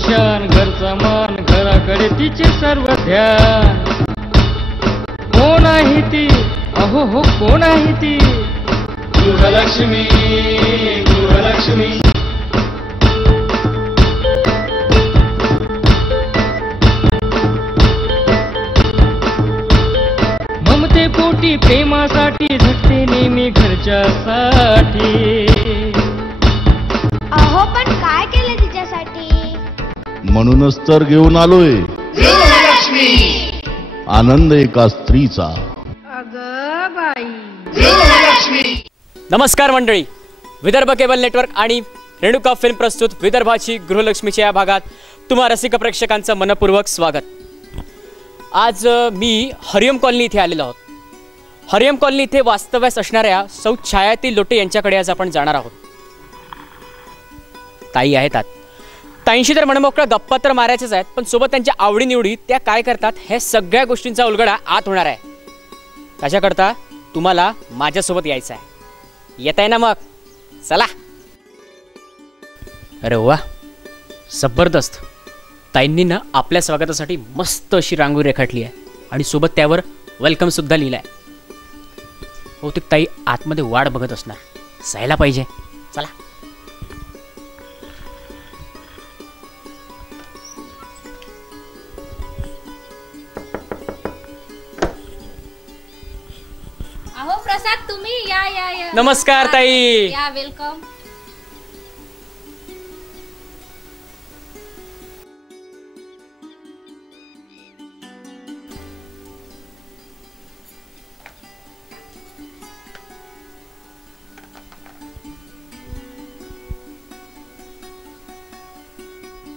शान, घरचा मान, घराकडे तिचे सर्व ध्यान. कोण आहे ती, अहो हो कोण आहे ती, गृहलक्ष्मी, गृहलक्ष्मी. ममते पोटी प्रेमासाठी झटते नेहमी घरच्यासाठी. अहो पण काय केलं तिच्यासाठी, म्हणूनच तर घेऊन आलोय गृहलक्ष्मी. आनंद एका स्त्रीचा. अगं बाई, गृहलक्ष्मी. नमस्कार मंडळी, विदर्भ केबल नेटवर्क आणि रेणुका फिल्म प्रस्तुत विदर्भाची गृहलक्ष्मीच्या या भागात तुम्हा रसिक प्रेक्षकांचं मनपूर्वक स्वागत. आज मी हरिओम कॉलनी इथे आलेलो आहोत. हरिओम कॉलनी इथे वास्तव्यास असणाऱ्या सौ छायाती लोटे यांच्याकडे आज आपण जाणार आहोत. ताई आहेत आत. ताईंशी तर मनमोकळ्या गप्पा तर मारायच्याच आहेत, पण सोबत त्यांच्या आवडीनिवडी त्या काय करतात हे सगळ्या गोष्टींचा उलगडा आत होणार आहे. त्याच्याकरता तुम्हाला माझ्यासोबत यायचं आहे. येत आहे ना मग? चला. अरे वा, जबरदस्त. ताईंनी ना आपल्या स्वागतासाठी मस्त अशी रांगोळी रेखाटली आहे आणि सोबत त्यावर वेलकम सुद्धा लिहिलं आहे. बहुतेक ताई आतमध्ये वाट बघत असणार, जायला पाहिजे. चला. अहो प्रसाद, तुम्ही या या या. नमस्कार ताई. या, वेलकम.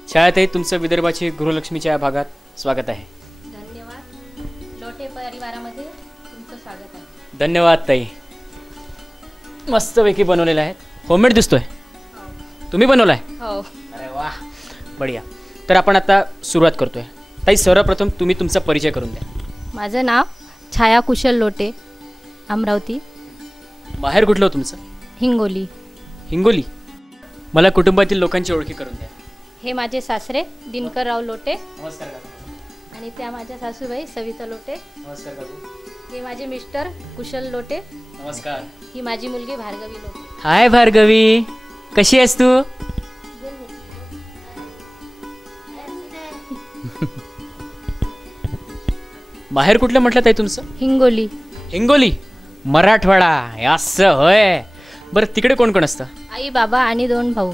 छायाताई, तुमचं विदर्भाची गृहलक्ष्मीच्या या भागात स्वागत आहे. धन्यवाद. लोटे परिवारामध्ये तुमचं स्वागत आहे. धन्यवाद ताई. मस्तपैकी बनवलेला आहे, होममेड दिसतोय. तुम्ही बनवलाय? हो. अरे वा, बढिया. तर आपण आता सुरुवात करतोय. ताई, सर्वप्रथम तुम्ही तुमचा परिचय करून द्या. माझं नाव छाया कुशल लोटे, अमरावती. बाहेर कुठलं हो तुमचं? हिंगोली. हिंगोली. मला कुटुंबातील लोकांची ओळखी करून द्या. हे माझे सासरे दिनकरराव लोटे नमस्कार काकू. आणि त्या माझ्या सासूबाई सविता लोटे. नमस्कार काकू. हे माझे मिस्टर कुशल लोटे. नमस्कार. ही माझी मुलगी भार्गवी लोटे. हाय भार्गवी, कशी आहेस तू? बाहेर कुठलं म्हटलं ताई तुमचं? हिंगोली. हिंगोली, मराठवाडा. असं होय. बरं, तिकडे कोण कोण असतं? आई, बाबा आणि 2 भाऊ.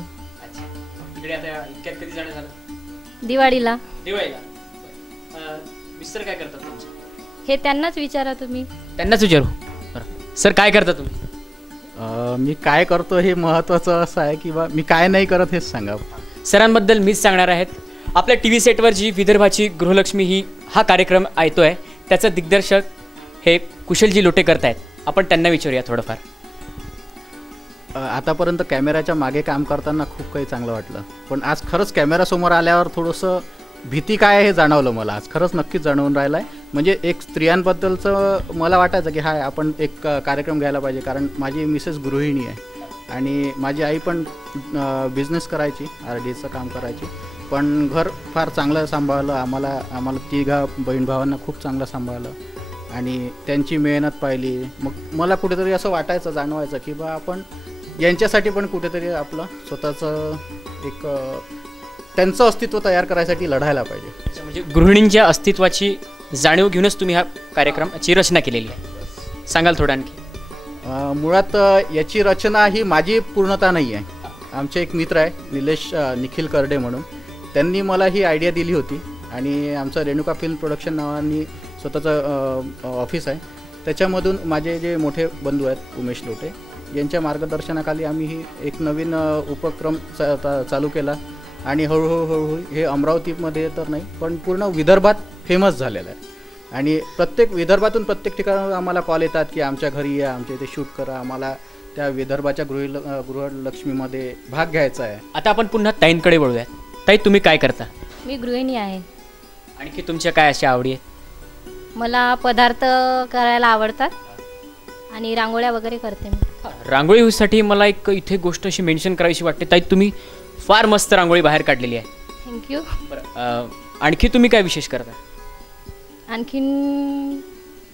तिकडे आता इतक्यात कधी जाणं झालं? दिवाळीला. दिवाळीला. मिस्टर काय करतात तुमचे? हे त्यांनाच विचारा तुम्ही. त्यांनाच विचारू. बरं सर, काय करता तुम्ही? मी काय करतो हे महत्त्वाचं असं आहे की बा मी काय नाही करत हेच सांगा. सरांबद्दल मीच सांगणार आहेत. आपल्या टी व्ही सेटवर जी विदर्भाची गृहलक्ष्मी हा कार्यक्रम येतो आहे, त्याचं दिग्दर्शक हे कुशलजी लोटे करतायत. आपण त्यांना विचारूया थोडंफार. आतापर्यंत कॅमेऱ्याच्या मागे काम करताना खूप काही चांगलं वाटलं, पण आज खरंच कॅमेरासमोर आल्यावर थोडंसं भीती काय आहे हे जाणवलं मला. आज खरंच नक्कीच जाणवून राहिलं आहे. म्हणजे एक स्त्रियांबद्दलचं मला वाटायचं की हाय आपण एक कार्यक्रम घ्यायला पाहिजे, कारण माझी मिसेस गृहिणी आहे आणि माझी आई पण बिझनेस करायची, RDचं काम करायची, पण घर फार चांगलं सांभाळलं. आम्हाला 3 बहीण भावांना खूप चांगलं सांभाळलं आणि त्यांची मेहनत पाहिली. मग मला कुठेतरी असं वाटायचं, जाणवायचं की बा आपण यांच्यासाठी पण कुठेतरी आपलं स्वतःचं एक त्यांचं अस्तित्व तयार करायसाठी लढायला पाहिजे. म्हणजे गृहिणींच्या अस्तित्वाची जाणीव घेऊनच तुम्ही ह्या कार्यक्रमाची रचना केलेली आहे. सांगाल थोडं आणखी? मुळात याची रचना ही माझी पूर्णता नाही आहे. आमचे एक मित्र आहे निखिल करडे म्हणून, त्यांनी मला ही आयडिया दिली होती आणि आमचं रेणुका फिल्म प्रोडक्शन नावाने स्वतःचं ऑफिस आहे. त्याच्यामधून माझे जे मोठे बंधू आहेत उमेश लोटे यांच्या मार्गदर्शनाखाली आम्ही ही एक नवीन उपक्रम चालू केला आणि हळूहळू हे अमरावतीमध्ये तर नाही पण पूर्ण विदर्भात फेमस झालेलं आहे. आणि प्रत्येक विदर्भातून प्रत्येक ठिकाणी आम्हाला कॉल येतात की आमच्या घरी या, आमच्या इथे शूट करा, आम्हाला त्या विदर्भाच्या गृहलक्ष्मीमध्ये भाग घ्यायचा आहे. आता आपण पुन्हा ताईंकडे वळूया. ताई, तुम्ही काय करता? मी गृहिणी आहे. आणखी तुमच्या काय अशा आवडी आहेत? मला पदार्थ करायला आवडतात आणि रांगोळ्या वगैरे करते मी. रांगोळीसाठी मला एक इथे गोष्ट अशी मेन्शन करायची वाटते. ताई, तुम्ही फार मस्त रांगोळी बाहेर काढलेली आहे. थँक्यू. बरं आणखी तुम्ही काय विशेष करता? आणखीन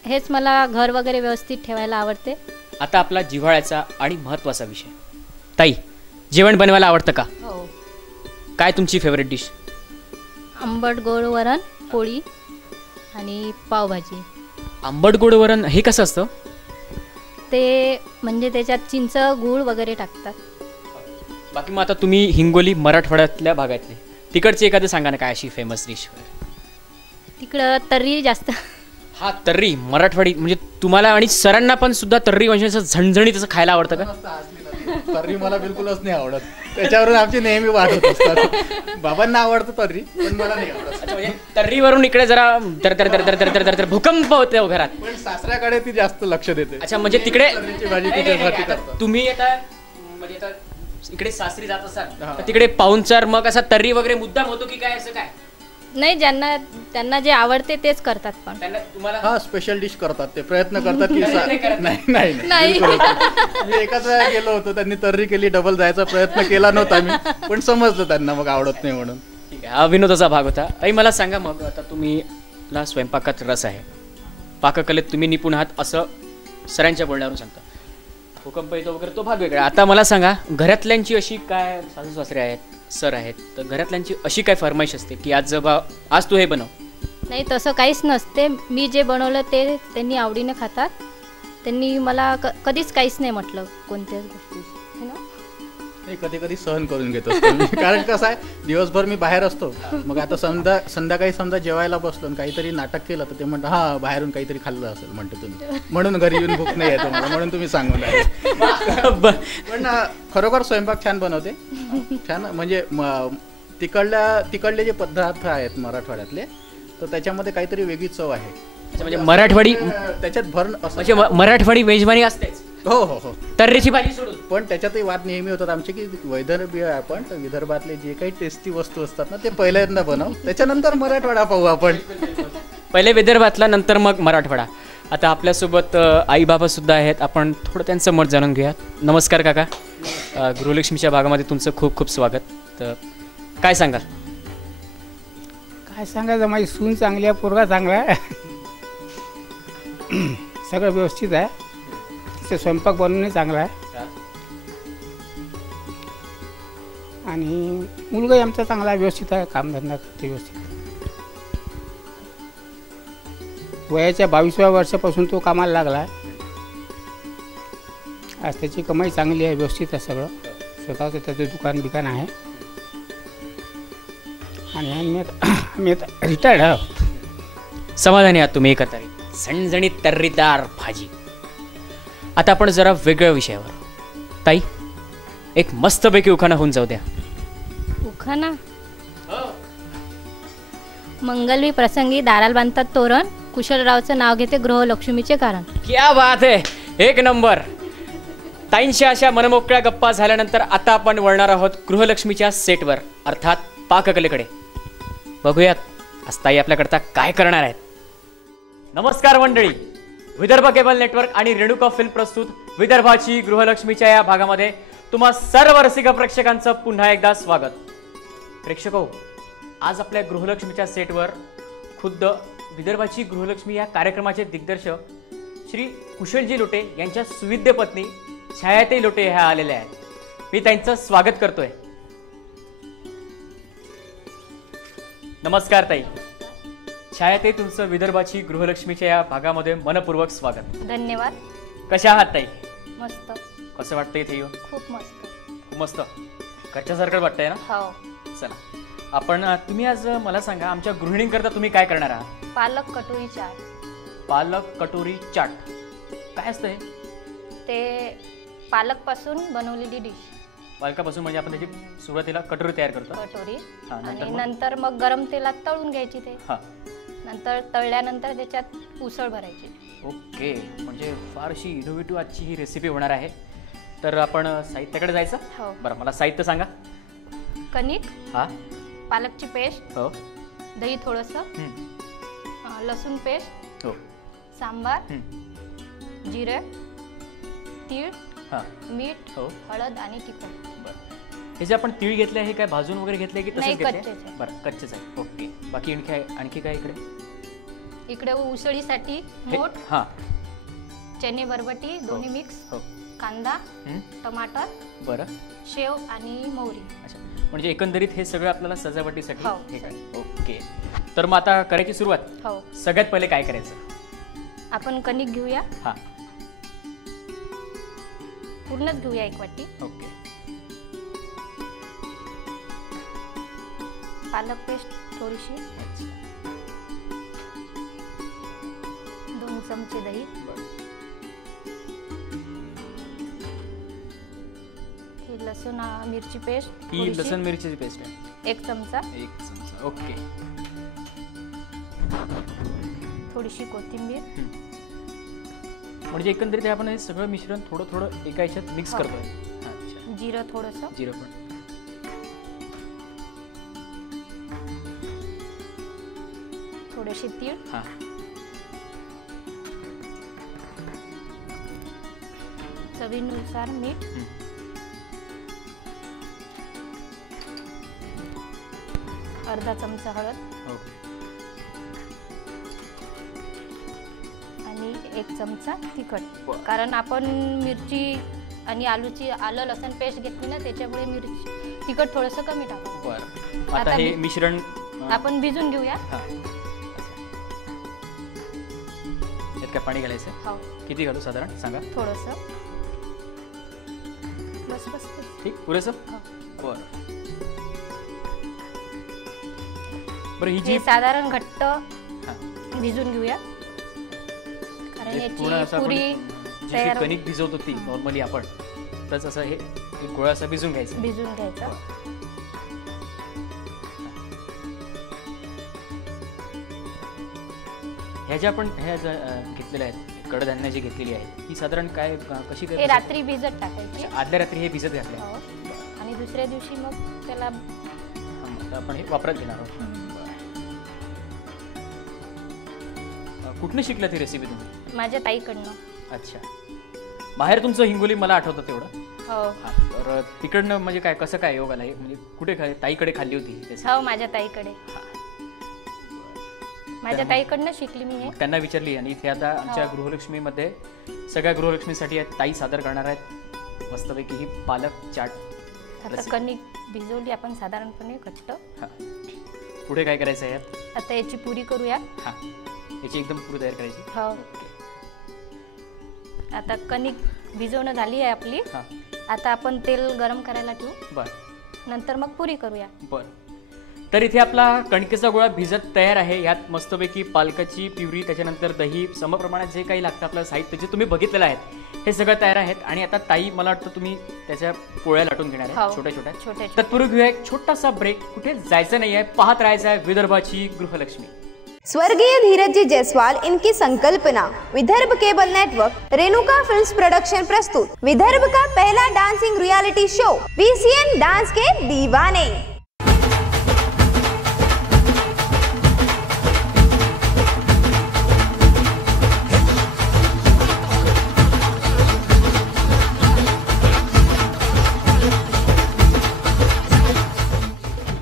हेच मला घर वगैरे व्यवस्थित ठेवायला आवडते. आता आपला जिव्हाळ्याचा आणि महत्त्वाचा विषय. ताई, जेवण बनवायला आवडतं का? हो. काय तुमची फेवरेट डिश? आंबट गोड वरण, पोळी आणि पावभाजी. आंबट गोड वरण हे कसं असतं? ते म्हणजे त्याच्यात चिंच गूळ वगैरे टाकतात. बाकी मग आता तुम्ही हिंगोली मराठवाड्यातल्या भागातले, तिकडचे एखादं सांगा ना काय अशी फेमस डिश? तिकडं तर्री जास्त. हा, तर्री मराठवाडी म्हणजे तुम्हाला आणि सरांना पण सुद्धा तर्री म्हणजे असं झणझणीत असं खायला आवडतं का? तर्री मला बिलकुलच नाही आवडत. त्याच्यावरून आमची नेहमी वाद होत असतात. बाबांना आवडतं तर्री, पण मला नाही आवडत. अच्छा, म्हणजे तर्रीवरून इकडे जरा तर तर तर तर तर तर तर भूकंप होते हो घरात. पण सासऱ्याकडे ती जास्त लक्ष देते. अच्छा, म्हणजे तिकडे तर्रीची भाजी नाही, नाही, तिच्यासाठी आता करतात. तुम्ही आता म्हणजे आता इकडे सासरी जात असाल तर तिकडे पाहुणचार मग असा तर्री वगैरे मुद्दाम होतो की काय, असं काय? नाही, त्यांना जे आवडते तेच करतात. पण त्यांना तुम्हाला हा, स्पेशल डिश करतात ते, प्रयत्न करतात की नाही करत. नाही नाही. बिलकुल नाही. मी एकाच वेळा गेलो होतो, त्यांनी तर्री केली, डबल जायचा प्रयत्न केला नव्हता मी, पण समजलं त्यांना मग आवडत नाही म्हणून. ठीक आहे, हा विनोदाचा भाग होता. ताई मला सांगा, मग आता तुम्ही स्वयंपाकात रस आहे, पाककलेत तुम्ही निपुण आहात असं सरांच्या बोलण्यावरून सांगता. भूकंप येतो वगैरे तो भाग वेगळा. आता मला सांगा, घरातल्यांची अशी काय, सासू सासरे आहेत, सर आहेत, तर घरातल्यांची अशी काय फरमाईश असते की आज तू हे बनव? नाही, तसं काहीच नसते. मी जे बनवलं ते त्यांनी आवडीने खातात. त्यांनी मला कधीच काहीच नाही म्हटलं कोणत्याच गोष्टी. कधी कधी सहन करून घेत असतो मी. कारण कसं आहे, दिवसभर मी बाहेर असतो. मग आता संध्याकाळी समजा जेवायला बसलो आणि काहीतरी नाटक केलं तर ते म्हणतात हा बाहेरून काहीतरी खाल्लं असेल म्हणतो तुम्ही, म्हणून घरी येऊन भूक नाही येतो मला, म्हणून तुम्ही सांगून राहिले. पण खरोखर स्वयंपाक छान बनवते. छान म्हणजे तिकडले जे पदार्थ आहेत मराठवाड्यातले, तर त्याच्यामध्ये काहीतरी वेगळी चव आहे. म्हणजे मराठवाडी त्याच्यात भर म्हणजे मराठवाडी मेजवानी असतेच. हो हो हो. तर्रीची भाजी सोडून. पण त्याच्यातही वाद नेहमी होतात आमचे की वैदर्भी आपण तर विदर्भातले जे काही टेस्टी वस्तू असतात ना ते पहिल्यांदा बनव, त्याच्यानंतर मराठवाडा पाहू आपण. पहिले विदर्भातला, नंतर मग मराठवाडा. आता आपल्यासोबत आई बाबा सुद्धा आहेत, आपण थोडं त्यांचं मत जाणून घेऊयात. नमस्कार काका, गृहलक्ष्मीच्या भागामध्ये तुमचं खूप खूप स्वागत. तर काय सांगाल? काय सांगायचं, माझी सून चांगली आहे, पोरगा चांगला आहे, सगळं व्यवस्थित आहे. तिचं स्वयंपाक बनवणे चांगला आहे आणि मुलगाही आमचा चांगला आहे, व्यवस्थित आहे, कामधंदा करते व्यवस्थित. वयाच्या 22व्या वर्षापासून तो कामाला लागला आहे. आज त्याची कमाई चांगली आहे, व्यवस्थित आहे सगळं. स्वतःचं त्याचं दुकान आहे आणि आम्ही आता रिटायर्ड आहोत. समाधानी आहात तुम्ही एका तरी झणझणीत तर्रीदार भाजी. आता आपण जरा वेगळ्या विषयावर. ताई, एक मस्तपैकी उखाणा होऊन जाऊ द्या. उखाणा? मंगलवी प्रसंगी दाराला बांधतात तोरण, कुशलरावचं नाव घेते गृहलक्ष्मीचे कारण. क्या बात आहे, एक नंबर. ताईंच्या अशा मनमोकळ्या गप्पा झाल्यानंतर आता आपण वळणार आहोत गृहलक्ष्मीच्या सेटवर, अर्थात पाककलेकडे. बघूयात आज ताई आपल्याकडता काय करणार आहेत. नमस्कार मंडळी, विदर्भ केबल नेटवर्क आणि रेणुका फिल्म प्रस्तुत विदर्भाची गृहलक्ष्मीच्या या भागामध्ये तुम्हा सर्व रसिक प्रेक्षकांचं पुन्हा एकदा स्वागत. प्रेक्षको, आज आपल्या गृहलक्ष्मीच्या सेटवर खुद्द विदर्भाची गृहलक्ष्मी या कार्यक्रमाचे दिग्दर्शक श्री कुशलजी लोटे यांच्या सुविद्य पत्नी छायाताई लोटे ह्या आलेल्या आहेत. मी त्यांचं स्वागत करतोय. नमस्कार ताई. छायाताई, तुमचं विदर्भाची गृहलक्ष्मीच्या या भागामध्ये मनपूर्वक स्वागत. धन्यवाद. कशा आहात ताई? मस्त. कसं वाटतं इथे येऊन? खूप मस्त. खूप मस्त, घरच्यासारखं वाटतंय ना? हो. चला, आपण तुम्ही आज मला सांगा, आमच्या गृहिणींकरता तुम्ही काय करणार आहात? पालक कटोरी चाट. पालक कटोरी चाट काय असतं हे? ते पालकपासून बनवलेली डिश. पालकापासून म्हणजे आपण त्याची सुरुवातीला कटोरी तयार करतो. कटोरी हा, आणि नंतर मग गरम तेलात तळून घ्यायची ते. हा, नंतर तळल्यानंतर त्याच्यात उसळ भरायची. ओके, म्हणजे फार अशी इनोव्हेटिव्ह आजची ही रेसिपी होणार आहे. तर आपण साहित्याकडे जायचं. हो. बरं, मला साहित्य सांगा. कणिक, हा, पालकची पेस्ट, हो, दही थोडंसं, लसूण पेस्ट, हो, सांबार, जिरे, तीळ, हा, मीठ, हो, हळद आणि तिखट. बरं. हे जे आपण तीळ घेतले हे काय भाजून वगैरे घेतले की नाही, तसंच घेतले? कच्चेच आहे. बरं, कच्चेच आहे. ओके. बाकी आणखी काय इकडे? इकडे उसळीसाठी मोठ, हां. चणे बरबटी दोन्ही मिक्स, हो. कांदा, हं. टमाटर, बरं. शेव आणि मोहरी. अच्छा, म्हणजे एकंदरीत हे सगळं आपल्याला सजावटीसाठी हो. हे काय? ओके. तर मग आता करायची सुरुवात. हो. सगळ्यात पहिले काय करायचं? आपण कणिक घेऊया, हां. पूर्णच घेऊया 1 वाटी. ओके. पालक पेस्ट थोडीशी, 2 चमचे दही, ही लसूण मिरची पेस्ट, ही लसूण मिरचीची पेस्ट आहे 1 चमचा, 1 चमचा. ओके. थोडीशी कोथिंबीर, म्हणजे एकंदरीत हे आपण हे सगळं मिश्रण थोडं थोडं एका ह्याच्यात मिक्स हो. करतोय. अच्छा. जिरं थोडंसं, जिरं पण. थोडेसे तीळ, हां. चवीनुसार मीठ, अर्धा चमचा हळद ओके. आणि 1 चमचा तिखट. बरं. कारण आपण मिरची आणि आलूची आलं लसण पेस्ट घेतली ना, त्याच्यामुळे मिरची तिखट थोडंसं कमी टाकू. बरं. आता आता हे मी- मिश्रण आपण भिजून घेऊया. हां. यात काय पाणी घालायचं? हो, किती घालू साधारण सांगा? थोडंसं. बस बस बस. ठीक, पुरेसं? हो. बरं. बरं, ही जी हे साधारण घट्ट हां. भिजून घेऊया, कारण जे पूर्ण याची असं आपण पुरी जी तयार कणिक भिजवतो ती नॉर्मली आपण तसं असं हे एक गोळा असा भिजून घ्यायचा. भिजून घ्यायचा. ह्या ज्या आपण घेतलेल्या आहेत कडधान्य जी घेतलेली आहेत ही साधारण काय कशी हे काय रात्री भिजत टाकायची. आदल्या रात्री हे भिजत घातले हो. आणि दुसऱ्या दिवशी मग त्याला आपण हे वापरात घेणार आहोत. कुठनं शिकलात ही रेसिपी तुम्ही? माझ्या ताईकडनं. अच्छा. बाहेर तुमचं हिंगोली मला आठवतं तेवढं. हो. हां. तर तिकडनं म्हणजे काय कसं काय योग आला हे? म्हणजे कुठे ताईकडे खाल्ली होती recipe? हो, माझ्या ताईकडे. माझ्या ताईकडनं शिकली मी हे. मग त्यांना विचारली आणि इथे आता आमच्या गृहलक्ष्मीमध्ये सगळ्या गृहलक्ष्मीसाठी ताई सादर करणार आहेत मस्तपैकी ही पालक चाट. आता कणिक भिजवली आपण साधारणपणे घट्ट. हां. पुढे काय करायचं आहे यात? आता याची पुरी करूया. हां. याची एकदम पुरी तयार करायची. हो. आता कणिक भिजवणं झाली आहे आपली. हां. आता आपण तेल गरम करायला ठेवू, बरं नंतर मग पुरी करूया. बरं. तर इथे आपला कणकेचा गोळा भिजत तयार आहे. यात मस्तपैकी पालकाची प्युरी, त्याच्यानंतर दही, समप्रमाणात जे काही लागतं आपलं साहित्य जे तुम्ही बघितलेलं आहे हे सगळं तयार आहेत. आणि आता ताई मला वाटतं तुम्ही त्याच्या पोळ्या लाटून घेणार आहे हो. छोट्या छोट्या. छोट्या तत्पूर्वी घेऊया एक छोटासा ब्रेक. कुठे जायचं नाही आहे, पाहत राहायचं आहे विदर्भाची गृहलक्ष्मी. स्वर्गीय धीरज जी जायसवाल इनकी संकल्पना Vidarbha cable network Renuka films production प्रस्तुत विदर्भ का पहला dancing reality show VCN dance के दीवाने।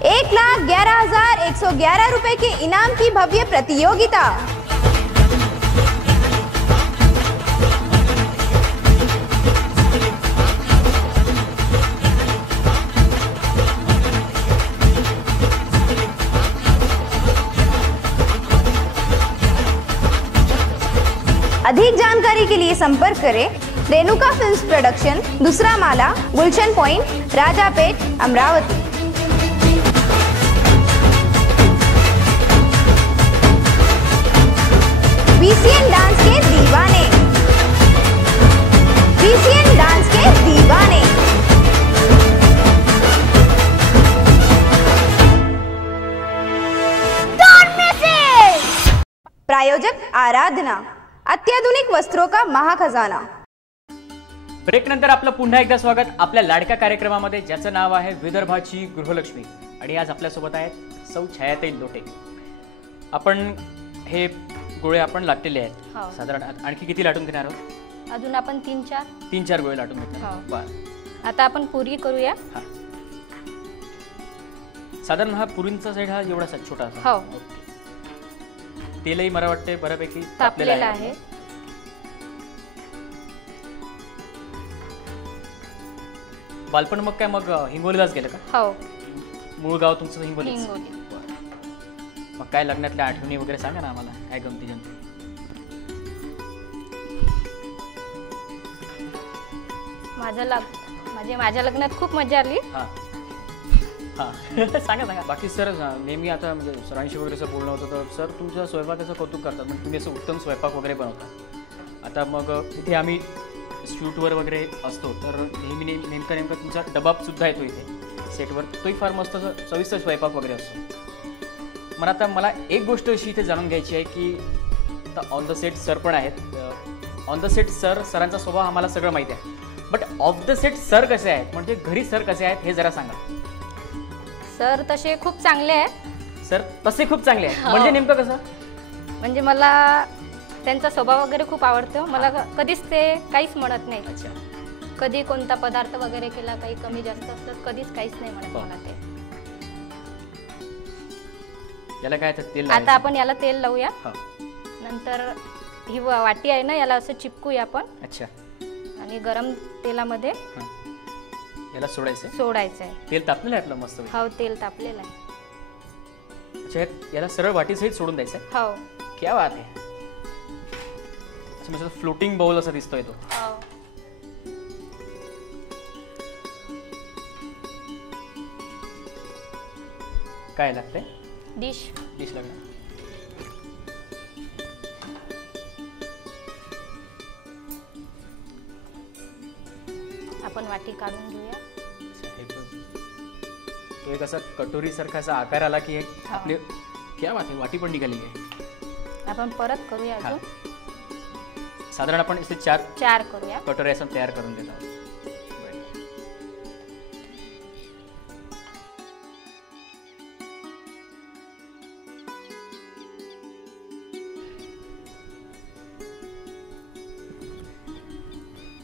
₹1,11,111 के इनाम की भव्य प्रतियोगिता। अधिक जानकारी के लिए संपर्क करें रेणुका फिल्म्स प्रोडक्शन, दूसरा माला, Gulshan point, Rajapeth, Amravati. VCN dance के दीवाने, VCN डांस के दीवाने। Don't miss it! प्रायोजक आराधना, अत्याधुनिक वस्त्रों का महाखजाना। ब्रेक नंतर आपलं पुन्हा एकदा स्वागत आपल्या लाडक्या कार्यक्रमामध्ये, ज्याचं नाव आहे विदर्भाची गृहलक्ष्मी. आणि आज आपल्यासोबत आहेत सौ छायाताई लोटे. आपण हे गोळे आपण लाटलेले आहेत. हो. साधारण आणखी किती लाटून घेणार आहोत? अजून आपण 3-4 3-4 गोळे लाटून घेणार. हो. बरं. आता आपण पुरी करूया. हां. साधारण हा पुरींचा साईड हा एवढासा छोटासा. हो. तेलही मला वाटते बऱ्यापैकी तापलेलं आहे. बालपण मग काय मग हिंगोलीलाच गेलं का? हो. मूळ गाव तुमचं हिंगोली. मग काय लग्नातल्या आठवणी वगैरे सांगा ना आम्हाला, काय गमती जमती. माझ्या लग्नात खूप मजा आली. हां सांगा. बाकी सर नेहमी आता म्हणजे सरांशी वगैरे असं बोलणं होतं तर सर तुमच्या स्वयंपाकाचं कौतुक करतात, म्हणजे तुम्ही असं उत्तम स्वयंपाक वगैरे बनवता. आता मग इथे आम्ही शूटवर वगैरे असतो तर नेमका तुमचा डबासुद्धा येतो इथे सेटवर, तोही फार मस्त चविष्ट स्वयंपाक वगैरे असतो. मला एक गोष्ट अशी इथे जाणून घ्यायची आहे की आता ऑन द सेट सर पण आहेत. ऑन द सेट सरांचा स्वभाव आम्हाला सगळं माहिती आहे, but of the set sir कसे आहेत, म्हणजे घरी सर कसे आहेत हे जरा सांगा. सर तसे खूप चांगले आहेत. सर तसे खूप चांगले आहेत म्हणजे नेमकं कसं? म्हणजे मला त्यांचा स्वभाव वगैरे खूप आवडतो. मला कधीच ते काहीच म्हणत नाही. अच्छा. कधी कोणता पदार्थ वगैरे केला काही कमी जास्त असतात कधीच काहीच नाही म्हणत मला ते. याला काय तेल आता आपण याला तेल लावूया. नंतर ही वाटी आहे ना याला असं चिपकूया आपण. अच्छा. आणि गरम तेलामध्ये याला सोडायचं आहे. तेल तापलेलं आहे आपलं मस्त. हो तेल तापलेलं आहे. अच्छा, याला सरळ वाटीसहित सोडून द्यायचं आहे. हो. क्या बात आहे. अच्छा, फ्लोटिंग बाउल असा दिसतोय तो. हो. काय लागतंय? डिश लागणार. आपण वाटी काढून घेऊया. तो एक असा कटोरी सारखा असा आकार आला की आपली क्या बात आहे, वाटी पण निघाली आहे. आपण परत करूया अजून. साधारण आपण इथे चार करूया. कटोऱ्या असं तयार करून देत आहोत.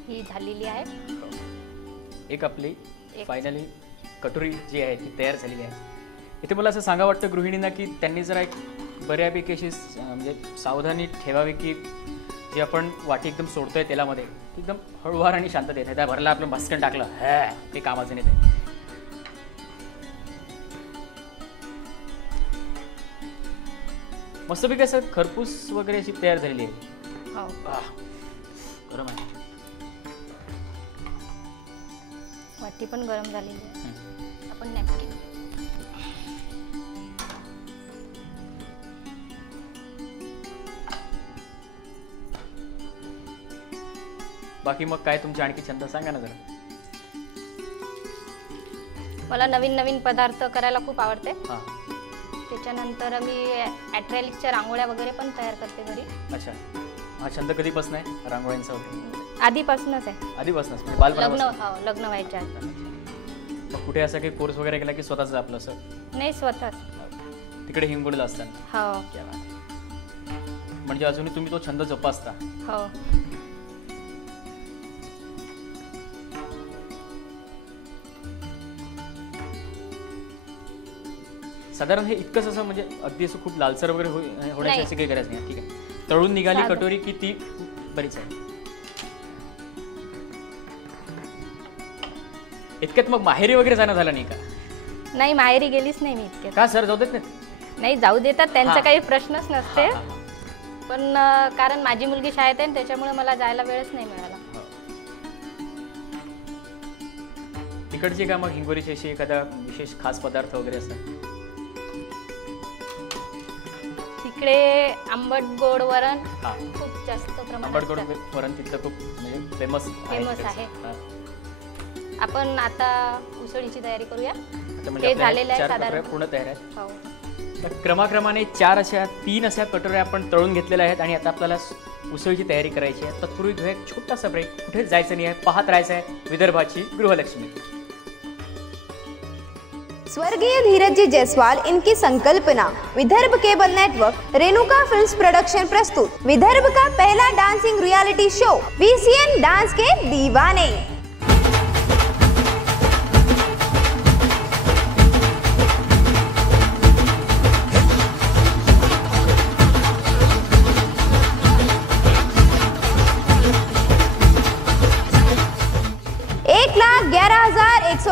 ही झालेली आहे. एक आपली फायनली कटोरी जी आहे ती तयार झालेली आहे. इथे मला असं सांगा वाटतं गृहिणींना की त्यांनी जरा एक बऱ्यापैकी अशी म्हणजे सावधानी ठेवावी की जे आपण वाटी एकदम सोडतोय तेलामध्ये एकदम हळूवार आणि शांततेत आहे. त्या भरला आपलं भास्कन टाकलं ते कामाचं नाही ते. मस्तपैकी असं खरपूस वगैरे अशी तयार झालेली आहे. गरम आहे. वाटी पण गरम झालेली आहे. आपण नॅपकिन बाकी मग काय तुमचे आणखी छंद सांगा ना जरा. मला नवीन नवीन पदार्थ करायला खूप आवडते. त्याच्यानंतर मी ॲक्रेलिकच्या रांगोळ्या वगैरे पण तयार करते घरी. अच्छा, हा छंद कधीपासून आहे रांगोळ्यांचा वगैरे? आधीपासूनच आहे. आधीपासूनच म्हणजे बालपणापासून? लग्न व्हायच्या आधी. मग कुठे असं काही कोर्स वगैरे केला की स्वतःच आपलं असं? नाही, स्वतःच. तिकडे हिंगोलीला असताना? हो. म्हणजे अजूनही तुम्ही तो छंद जोपासता? हो. साधारण हे इतकंच असं म्हणजे अगदी असं खूप लालसर वगैरे होण्याची अशी काही गरज नाही. ठीक आहे. तळून निघाली कटोरी की ती बरीच आहे. इतक्यात मग माहेरी वगैरे जाणं झालं नाही का? नाही, माहेरी गेलीच नाही मी इतक्यात. का सर जाऊ देत नाही? जाऊ देतात, त्यांचा काही प्रश्नच नसते. पण कारण माझी मुलगी शाळेत आहे त्याच्यामुळे मला जायला वेळच नाही मिळाला. तिकडची का मग हिंगोलीची अशी एखादा विशेष खास पदार्थ वगैरे असतात? तिकडे आंबट गोड वरण खूप जास्त प्रमाणात. आंबट गोड वरण तिथलं खूप म्हणजे फेमस आहे. आपण आता उसळीची तयारी करूया. हे झालेलं आहे साधारण पूर्ण तयार आहे. क्रमाक्रमाने 3 अशा कटोऱ्या आपण तळून घेतलेल्या आहेत आणि आता आपल्याला उसळीची तयारी करायची आहे. तत्पूर्वी घेऊया छोटासा ब्रेक. कुठे जायचं नाही आहे, पाहत राहायचं आहे विदर्भाची गृहलक्ष्मी. स्वर्गीय धीरज जी जयसवाल इनकी संकल्पना, Vidarbha cable network, Renuka films production प्रस्तुत विदर्भ का पहला dancing reality show VCN dance के दीवाने.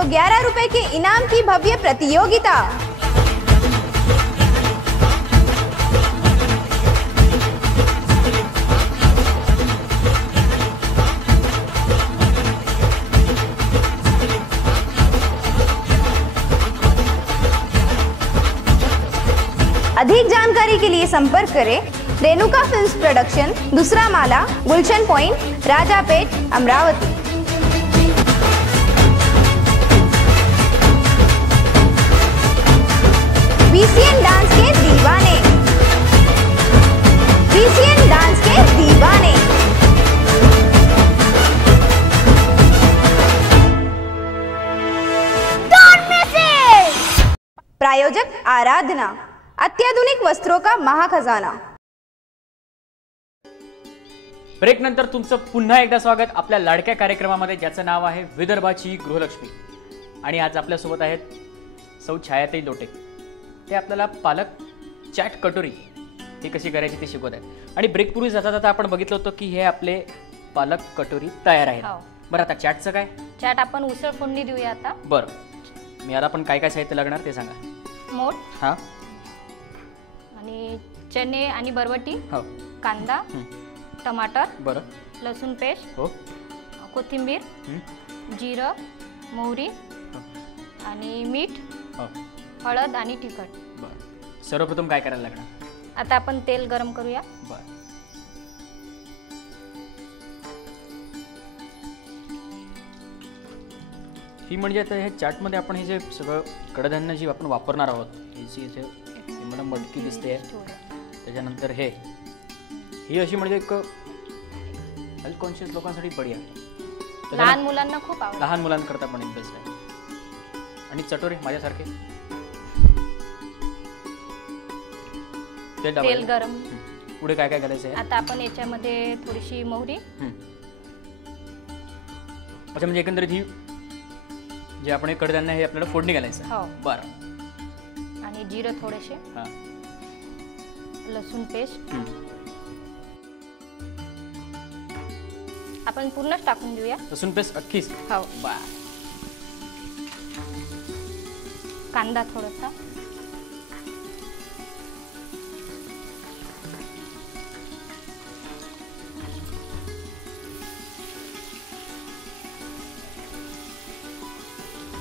11 रुपए के इनाम की भव्य प्रतियोगिता। अधिक जानकारी के लिए संपर्क करें रेणुका फिल्म्स प्रोडक्शन, दूसरा माला, Gulshan point, Rajapeth, Amravati. VCN dance के दीवाने, VCN डांस के दीवाने। Don't miss it! प्रायोजक आराधना, अत्याधुनिक वस्त्रों का महाखजाना। ब्रेक नंतर तुमचं पुन्हा एकदा स्वागत आपल्या लाडक्या कार्यक्रमामध्ये, ज्याचं नाव आहे विदर्भाची गृहलक्ष्मी। आणि आज आपल्यासोबत आहेत सौ छायाताई लोटे। ते आपल्याला पालक चाट कटोरी ही कशी करायची ते शिकवत आहेत। आणि ब्रेक पूर्वी जाता जाता आपण बघितलं होतं की हे आपले पालक कटोरी तयार आहेत। बरं, आता चाटचं काय? चाट आपण उसळ फोडणी देऊया आता। बरं, मी आता पण काय काय साहित्य लागणार ते सांगा। मोठ, हां, आणि चणे आणि बरबटी, हो, कांदा, टमाटर, बरं, लसूण पेस्ट, हो, कोथिंबीर, जिरं, मोहरी आणि मीठ, हो, हळद आणि तिखट। बरं, सर्वप्रथम काय करायला लागणार? आता आपण तेल गरम करूया। बरं, ही म्हणजे आता ह्या चाटमध्ये आपण हे जे सगळं कडधान्य जी आपण वापरणार आहोत, ही जी इथे मला मटकी दिसते, त्याच्यानंतर ही अशी म्हणजे एक हेल्थ कॉन्शियस लोकांसाठी बढिया, लहान मुलांना खूप आवडतं, लहान मुलांकरता पण एक बेस्ट आहे। आणि चटोरे माझ्यासारखे ते तेल गरम। पुढे काय काय करायचं आहे? आता आपण याच्यामध्ये थोडीशी मोहरी, अच्छा, म्हणजे एकंदरीत ही जे आपण कडधान्य हे आपल्याला फोडणी घालायचं। हो, बरं, आणि जिरं थोडेसे, हां, लसूण पेस्ट आपण पूर्णच टाकून देऊया। लसूण पेस्ट अख्खीच? हो, बरं, कांदा थोडासा,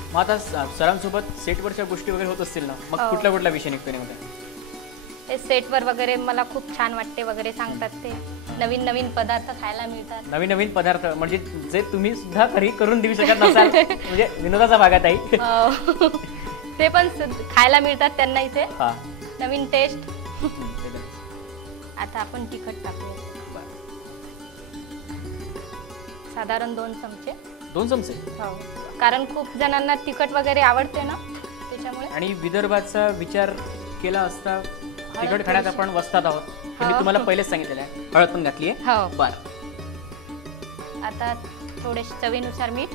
मग आता सरांसोबत सेटवरच्या गोष्टी वगैरे होत असतील ना, मग कुठला कुठला विषय निघतो नेमका? ते सेटवर वगैरे मला खूप छान वाटते वगैरे सांगतात, ते नवीन नवीन पदार्थ खायला मिळतात। नवीन नवीन पदार्थ म्हणजे जे तुम्ही सुद्धा घरी करून देऊ शकत नसाल, म्हणजे विनोदाचा भागात आहे ते पण खायला मिळतात त्यांना इथे, हां, नवीन टेस्ट। आता आपण तिखट टाकूया, साधारण 2 चमचे। 2 चमचे? हो, कारण खूप जणांना तिखट वगैरे आवडते ना, त्याच्यामुळे। आणि विदर्भाचा विचार केला असता तिखट खाण्यात आपण वस्तात आहोत, मी तुम्हाला पहिलेच सांगितलेलं आहे। हळद पण घातली आहे? हो, बरं, आता थोडे चवीनुसार मीठ,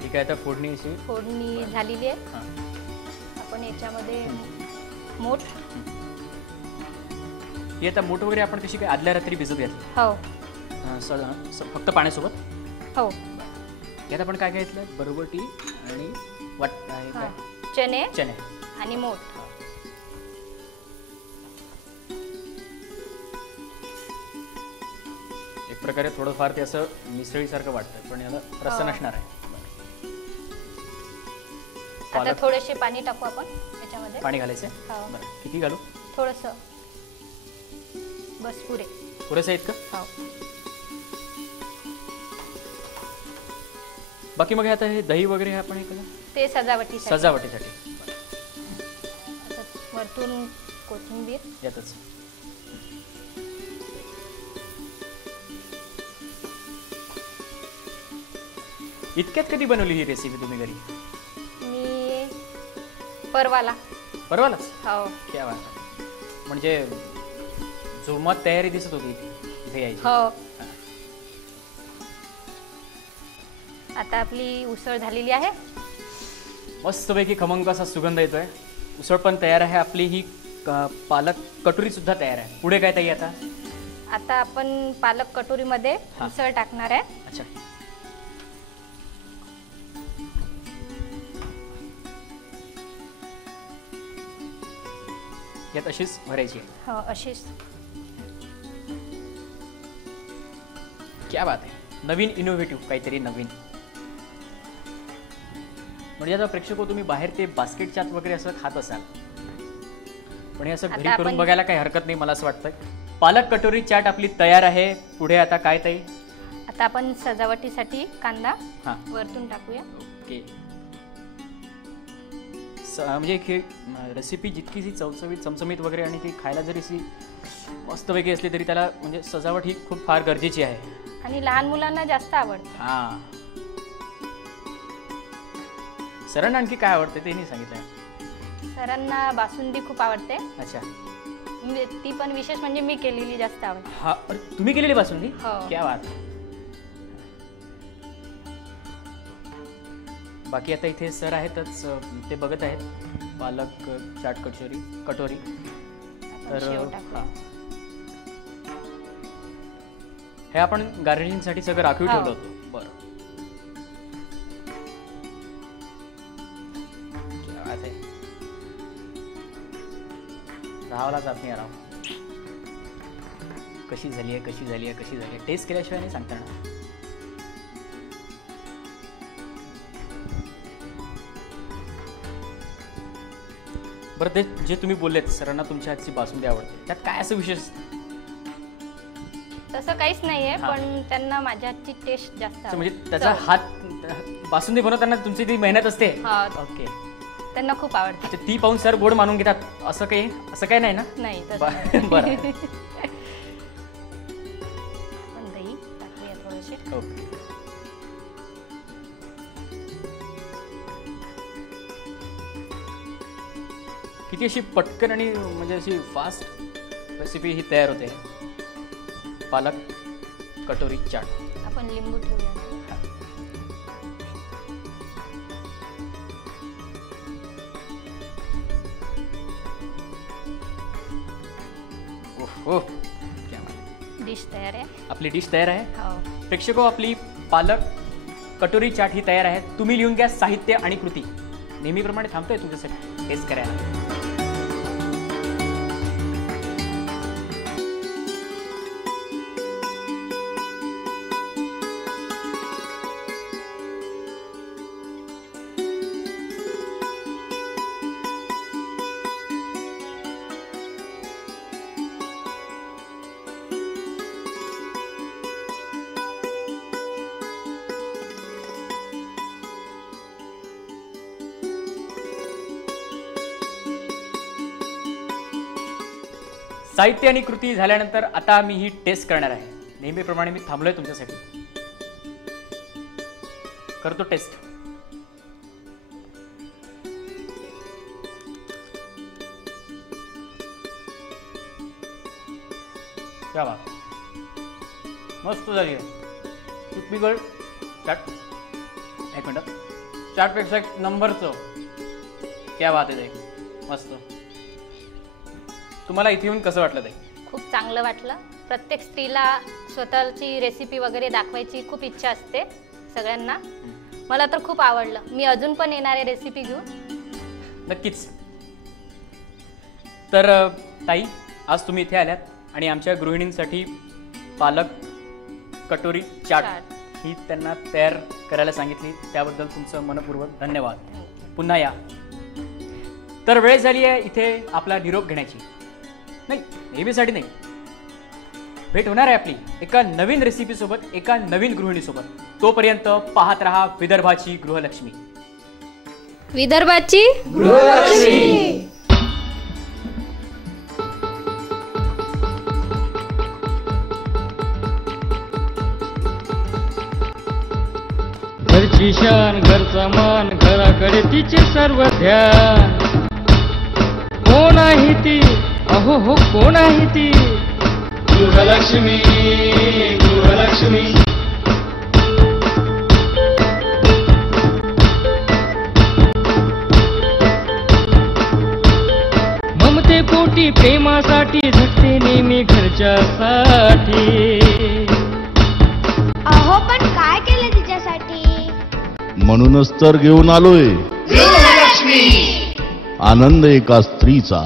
ठीक आहे। आता फोडणी झालेली आहे। आपण याच्यामध्ये मोठ, ही आता मोठ वगैरे आपण कशी काय आदल्या रात्री भिजत घातली? हो, फक्त पाण्यासोबत? हो, यात आपण काय घेतलं? बरबटी आणि चणे चणे आणि मोठ। एक प्रकारे थोडंफार ते असं मिसळीसारखं वाटतं, पण याला रस्सा नसणार आहे। आता थोडेसे पाणी टाकू आपण याच्यामध्ये। पाणी घालायचं? हो, बरं, किती घालू? थोडंसं, बस पुरेसं आहेत का? हो, बाकी मग आता हे दही वगैरे हे आपण हे केलं ते सजावटीसाठी। सजावटीसाठी वरतून कोथिंबीर यातच। इतक्यात कधी बनवली ही रेसिपी तुम्ही घरी? मी परवालाच? हो, क्या बात आहे। म्हणजे जोमात तयारी दिसत होती इथे यायची। हो, आता आपली उसळ झालेली आहे, मस्तपैकी खमंग असा सुगंध येतोय। उसळ पण तयार आहे आपली। ही पालक कटोरी सुद्धा तयार आहे. पुढे काय ताई आता? आता आपण पालक कटोरीमध्ये हा. उसळ टाकणार आहे. अच्छा, यात अशीच भरायची आहे. हो अशीच. क्या बात आहे. नवीन इनोव्हेटिव्ह काहीतरी नवीन. म्हणजे आता प्रेक्षक तुम्ही बाहेर ते बास्केट चाट वगैरे असं खात असाल, पण हे असं घरी आता करून आपण- बघायला काही हरकत नाही मला असं वाटतं. पालक कटोरी चाट आपली तयार आहे. पुढे आता काय ताई? आता आपण सजावटीसाठी कांदा हां, वरतून टाकूया. ओके. म्हणजे ही रेसिपी जितकीशी चवचवीत चमचमीत वगैरे आणि ती खायला जरी अशी मस्तपैकी असली तरी त्याला म्हणजे सजावट ही खूप फार गरजेची आहे. आणि लहान मुलांना जास्त आवडतं. हां, सरांना आणखी काय आवडते ते नाही सांगितलं. सरांना बासुंदी खूप आवडते. अच्छा, ती पण विशेष म्हणजे मी केलेली जास्त आवडते. हा, अरे, तुम्ही केलेली बासुंदी? हो. क्या बात. बाकी आता इथे सर आहेतच, ते बघत आहेत पालक चाट कटोरी. आपण शेव टाकू. हा. हे आपण गार्निशिंगसाठी सगळं राखीव हो. ठेवलं होतं. बरं, क्या बात आहे. राहावला जात नाही राव. कशी झाली आहे टेस्ट केल्याशिवाय नाही सांगता येणार. बरं, ते जे तुम्ही बोललेत सरांना तुमच्या हातची बासुंदी आवडते, त्यात काय असं विशेष? तसं काहीच नाहीये, हा. पण त्यांना माझ्या हातची टेस्ट जास्त अच्छा, म्हणजे आवडते. त्याचा चव. हात बासुंदी बनवताना तुमची ती मेहनत असते. हा. ओके. त्यांना खूप आवडते. अच्छा, ती पाहून सर गोड मानून घेतात असं काही नाही ना? नाही तसं बरं. नाही. बरं. पण दही टाकूया थोडेसे. ओके. किती अशी पटकन आणि म्हणजे अशी फास्ट रेसिपी ही तयार होते. पालक कटोरी चाट. आपण लिंबू ठेवूया. ओह, क्या बात. डिश तयार आहे. आपली डिश तयार आहे. हो. प्रेक्षको, आपली पालक कटोरी चाट ही तयार आहे. तुम्ही लिहून घ्या साहित्य आणि कृती. नेहमीप्रमाणे थांबतोय तुमच्यासाठी टेस्ट करायला. साहित्य आणि कृती झाल्यानंतर आता मी ही टेस्ट करणार आहे. नेहमीप्रमाणे मी थांबलोय तुमच्यासाठी. करतो टेस्ट. क्या बात, मस्त झाली आहे. टिपिकल चाट. एक मिनिट, चाटपेक्षा एक नंबरचं. क्या बात आहे ताई, मस्त. तुम्हाला इथे येऊन कसं वाटलं ताई? खूप चांगलं वाटलं. प्रत्येक स्त्रीला स्वतःची रेसिपी वगैरे दाखवायची खूप इच्छा असते सगळ्यांना. मला तर खूप आवडलं. मी अजून पण येणारे रेसिपी घेऊन. नक्कीच. तर ताई, आज तुम्ही इथे आल्यात आणि आमच्या गृहिणींसाठी पालक कटोरी चाट ही त्यांना तयार करायला सांगितली, त्याबद्दल तुमचं मनपूर्वक धन्यवाद. पुन्हा या. तर वेळ झाली आहे इथे आपला निरोप घेण्याची. नाही, नेहमीसाठी नाही. भेट होणार आहे आपली एका नवीन रेसिपीसोबत, एका नवीन गृहिणीसोबत. तोपर्यंत पाहत रहा विदर्भाची गृहलक्ष्मी. विदर्भाची घरची शान, घरचा मान, घराकडे तिचे सर्व ध्यान. कोण आहे ती? अहो हो, कोण आहे ती? गृहलक्ष्मी, गृहलक्ष्मी. ममते पोटी ती झटते नेहमी घरच्यासाठी. अहो पण काय केलं तिच्यासाठी? म्हणूनच तर घेऊन आलोय आनंद एका स्त्रीचा.